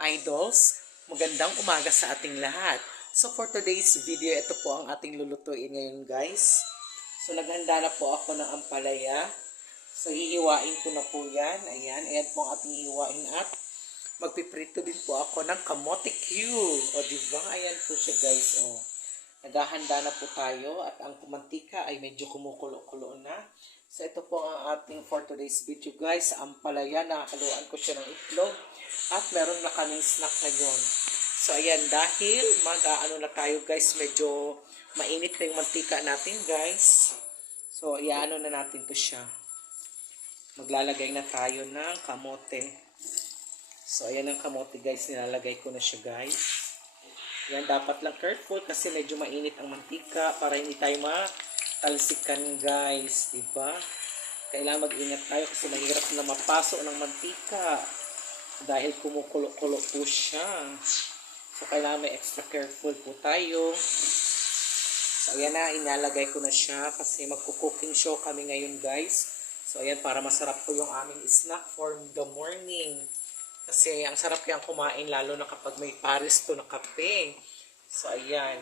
idols, magandang umaga sa ating lahat. So for today's video, ito po ang ating lulutuin ngayon guys. So naghanda na po ako ng ampalaya. So hihiwain ko na po yan. Ayan po ang ating hihiwain at magpiprito din po ako ng kamote Q. O diba? Ayan po siya guys. O. Naghahanda na po tayo at ang mantika ay medyo kumukulo-kulo na. So ito po ang ating for today's video guys. Ampalaya, nakaluan ko siya ng itlog at meron na kaming snack ngayon. So ayan, dahil mag-aano na tayo guys, medyo mainit na yung mantika natin guys. So iano na natin to siya. Maglalagay na tayo ng kamote. So ayan ang kamote guys, nilalagay ko na siya guys. Yan, dapat lang careful kasi medyo mainit ang mantika para hindi tayo matalsikan guys, diba? Kailangan mag-ingat tayo kasi mahirap na mapaso ng mantika dahil kumukulo-kulo po siya. So kailangan may extra careful po tayo. So ayan na, inalagay ko na siya kasi magko-cooking show kami ngayon guys. So ayan, para masarap po yung aming snack for the morning. Kasi ang sarap kayang kumain lalo na kapag may paristo na kape. So ayan.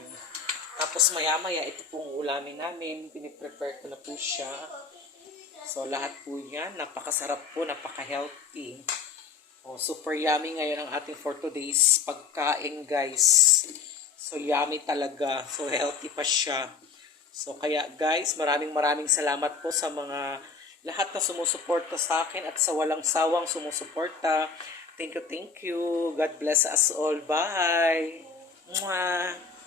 Tapos maya-maya ito pong ulamin namin. Piniprepare ko na po siya. So lahat po yan. Napakasarap po. Napaka-healthy. Oh, super yummy ngayon ang ating for today's pagkain guys. So yummy talaga. So healthy pa siya. So kaya guys, maraming salamat po sa mga lahat na sumusuporta sa akin at sa walang sawang sumusuporta. Thank you. God bless us all. Bye. Mwah.